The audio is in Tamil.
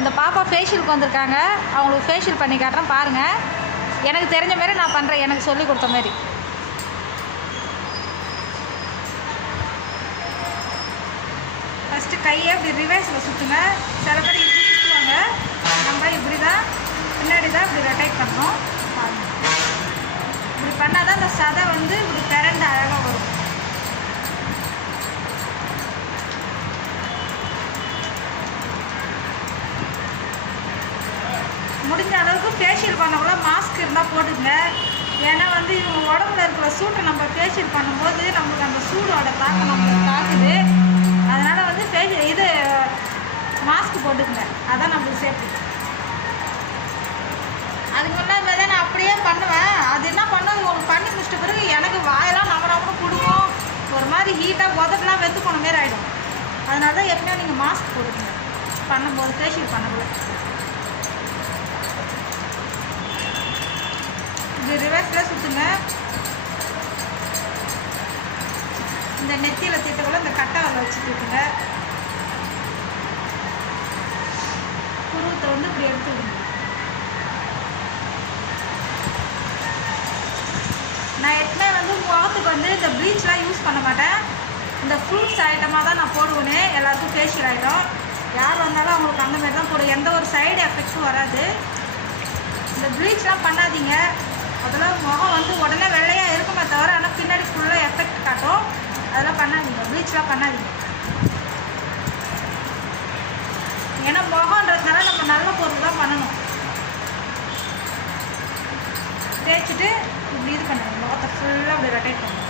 இந்த பாப்பா ஃபேஷியலுக்கு வந்திருக்காங்க, அவங்களுக்கு ஃபேஷியல் பண்ணி காட்டுறேன் பாருங்கள். எனக்கு தெரிஞ்ச மாதிரி நான் பண்ணுறேன், எனக்கு சொல்லி கொடுத்த மாதிரி. ஃபஸ்ட்டு கையை இப்படி ரிவர்ஸில் சுற்றுங்க. சில பேர் இப்படி சுற்றுவாங்க, நம்ம இப்படி தான் பின்னாடி தான் இப்படி ரொட்டேட் பண்ணணும். பாருங்கள், இப்படி பண்ணால் தான் அந்த சதை வந்து இப்படி திரண்டு அழகாக வரும். முடிஞ்ச அளவுக்கு ஃபேஷியல் பண்ணக்குள்ள மாஸ்க் இருந்தால் போட்டுங்க. ஏன்னா வந்து இவங்க உடம்புல இருக்கிற சூட்டை நம்ம ஃபேஷியல் பண்ணும்போது நம்மளுக்கு அந்த சூடோட தாக்கம் நம்மளுக்கு தாக்குது. அதனால் வந்து இது மாஸ்க் போட்டுக்குங்க, அதான் நம்மளுக்கு சேஃப்டி. அதுக்கு முன்னாடி தான் நான் அப்படியே பண்ணுவேன். அது என்ன பண்ணும், உங்களுக்கு பண்ணி முடிச்சிட்ட பிறகு எனக்கு வாயெல்லாம் நம்ம கொடுக்கும், ஒரு மாதிரி ஹீட்டாக உதட்டெலாம் வெந்து போன மாரி ஆகிடும். அதனால தான் எப்படின்னா நீங்கள் மாஸ்க் போட்டுக்குங்க பண்ணும்போது, ஃபேஷியல் பண்ணக்குள்ள. இது ரிவர்ஸில் சுற்றுங்க. இந்த நெத்தியில் தீட்டக்குள்ள இந்த கட்டை வரல வச்சு தீட்டுங்க. புருவத்தை வந்து இப்படி எடுத்து விடுங்க. நான் எப்பவுமே வந்து முகத்துக்கு வந்து இந்த ப்ளீச்லாம் யூஸ் பண்ண மாட்டேன். இந்த ஃப்ரூட்ஸ் ஐட்டமாக தான் நான் போடுவேனே. எல்லாருக்கும் ஃபேஷியல் ஆகிடும். யார் வந்தாலும் அவங்களுக்கு அந்த மாதிரி தான் போடுவேன். எந்த ஒரு சைடு எஃபெக்ட்ஸும் வராது. இந்த ப்ளீச்லாம் பண்ணாதீங்க. அதெல்லாம் முகம் வந்து உடனே வெள்ளையாக இருக்குமே தவிர, ஆனால் பின்னாடி ஃபுல்லாக எஃபெக்ட் காட்டும். அதெல்லாம் பண்ணாதீங்க, ப்ளீச்லாம் பண்ணாதீங்க. ஏன்னா முகன்றதுனால நம்ம நல்ல பொருள் தான் பண்ணணும். தேய்ச்சிட்டு இப்படி இது பண்ணுங்க, முகத்தை ஃபுல்லாக அப்படி ரொட்டேட் பண்ணுங்க.